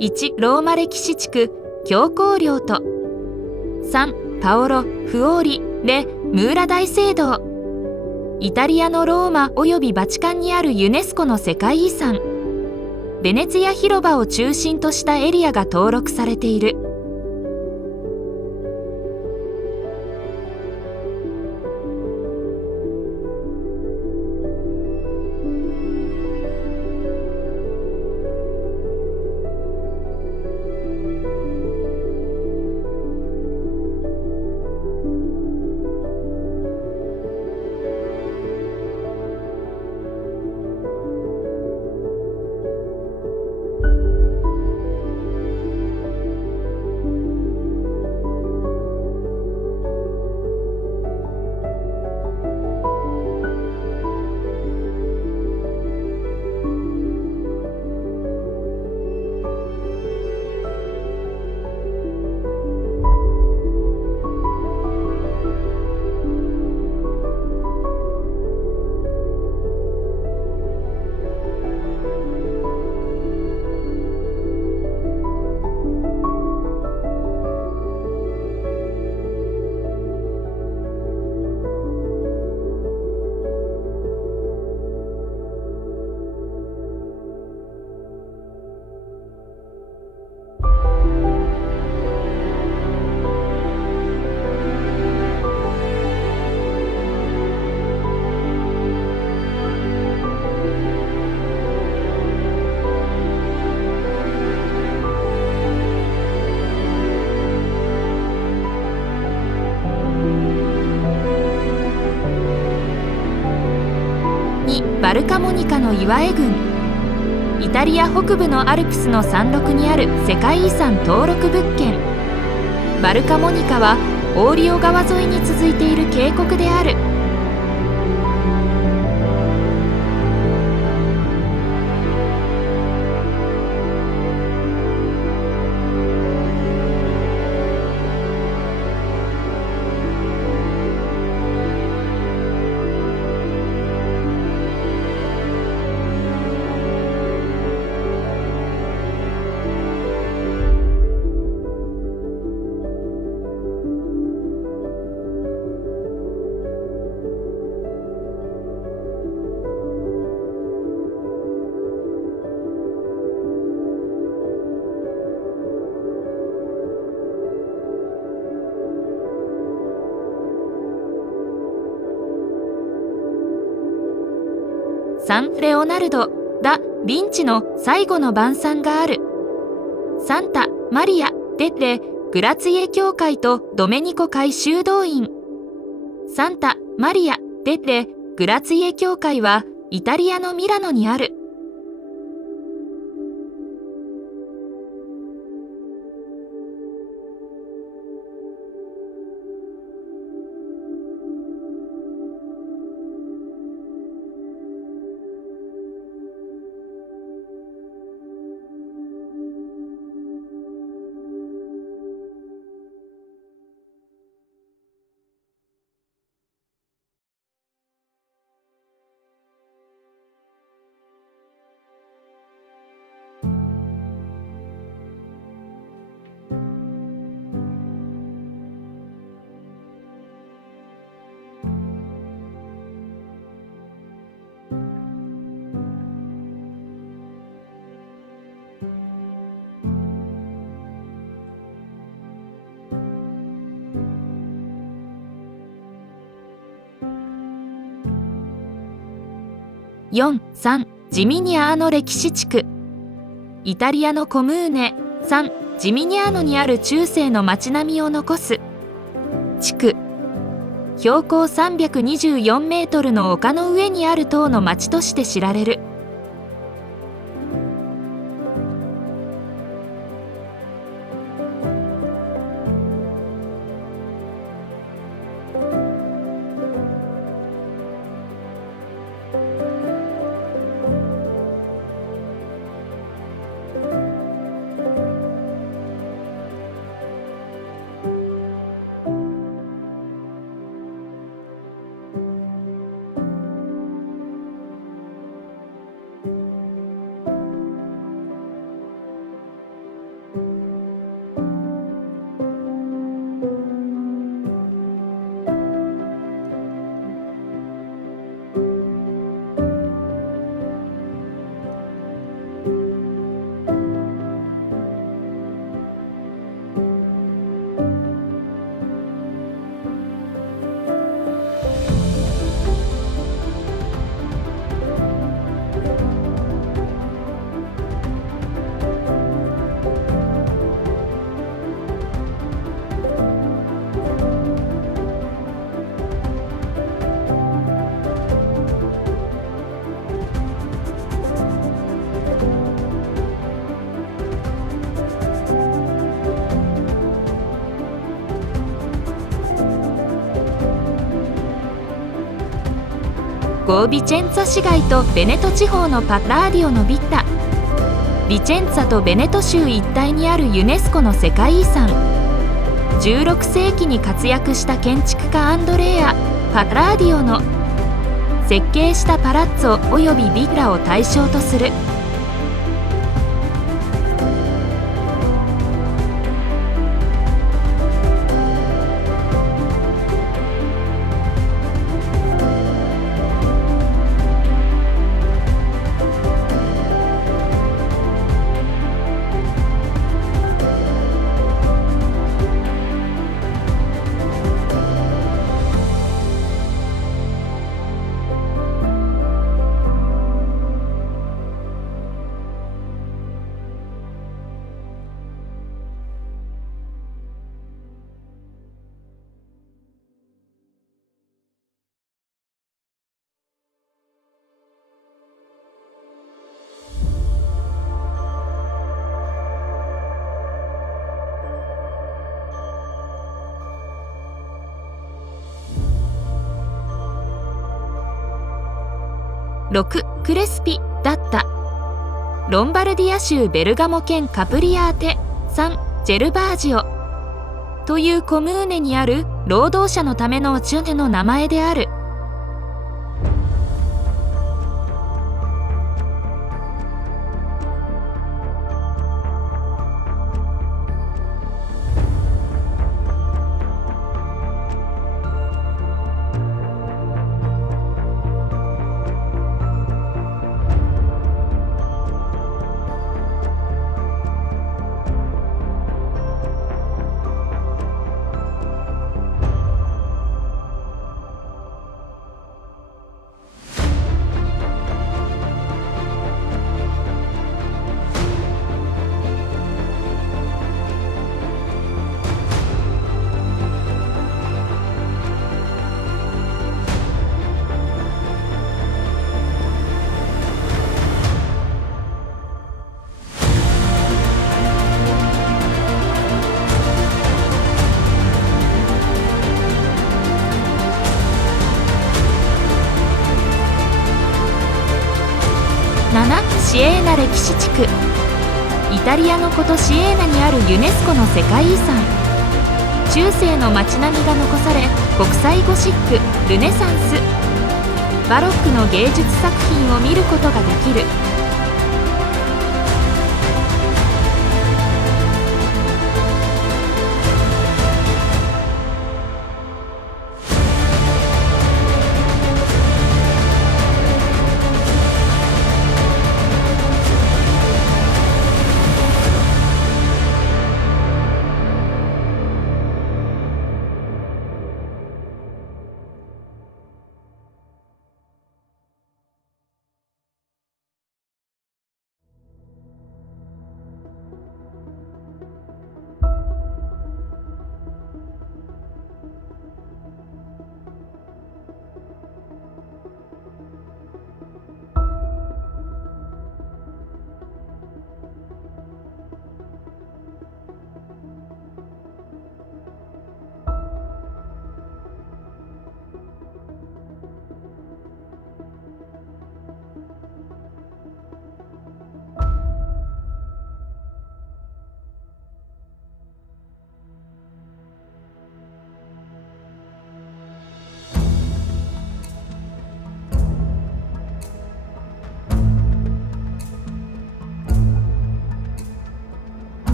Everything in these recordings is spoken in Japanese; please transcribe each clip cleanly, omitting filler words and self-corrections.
1ローマ歴史地区教皇領と3パオロ・フオーリ・レ・ムーラ大聖堂。イタリアのローマおよびバチカンにあるユネスコの世界遺産。ベネツィア広場を中心としたエリアが登録されている。2バルカモニカの岩絵群。イタリア北部のアルプスの山麓にある世界遺産登録物件。バルカモニカはオーリオ川沿いに続いている渓谷である。サン・レオナルド・ダ・ヴィンチの最後の晩餐がある。サンタ・マリア・デ・レ・グラツィエ教会とドメニコ会修道院。サンタ・マリア・デ・レ・グラツィエ教会はイタリアのミラノにある。4、3ジミニアーノ歴史地区。イタリアのコムーネ3ジミニアーノにある中世の街並みを残す地区。標高324メートルの丘の上にある塔の町として知られる。ボービチェンツァ市街とベネト地方のパラーディオのビッタ。ビチェンツァとベネト州一帯にあるユネスコの世界遺産。16世紀に活躍した建築家アンドレア・パラーディオの設計したパラッツォおよびビラを対象とする。6クレスピだった。ロンバルディア州ベルガモ県カプリアーテ。3ジェルバージオというコムーネにある労働者のためのチュネの名前である。7シエーナ歴史地区。イタリアの古都シエーナにあるユネスコの世界遺産。中世の街並みが残され、国際ゴシック、ルネサンス、バロックの芸術作品を見ることができる。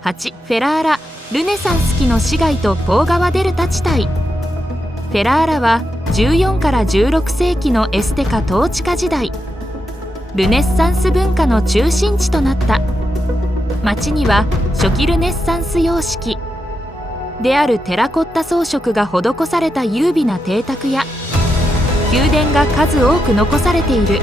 8フェラーラ、ルネサンス期の市街とポー川デルタ地帯。フェラーラは14から16世紀のエステカ統治下時代、ルネッサンス文化の中心地となった。町には初期ルネッサンス様式であるテラコッタ装飾が施された優美な邸宅や宮殿が数多く残されている。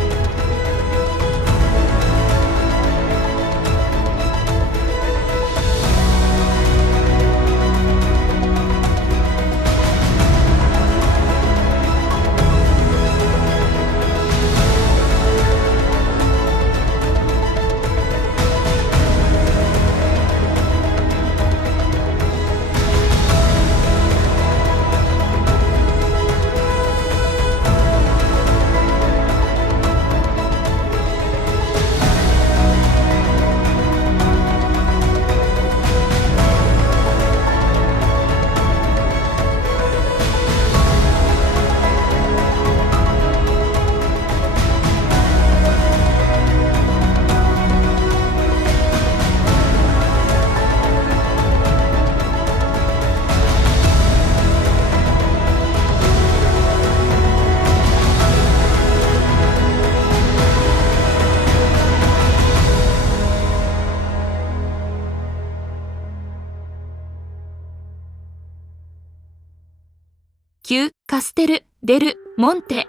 旧カステル・デル・モンテ。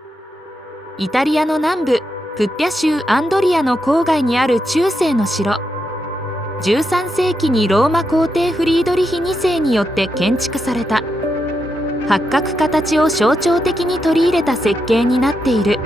イタリアの南部プッピャ州アンドリアの郊外にある中世の城。13世紀にローマ皇帝フリードリヒ2世によって建築された。八角形を象徴的に取り入れた設計になっている。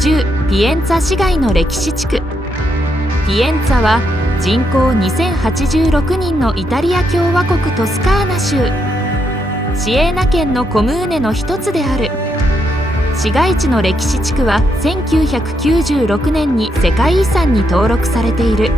10ピエンツァ市街の歴史地区。ピエンツァは人口2086人のイタリア共和国トスカーナ州シエーナ県のコムーネの一つである。市街地の歴史地区は1996年に世界遺産に登録されている。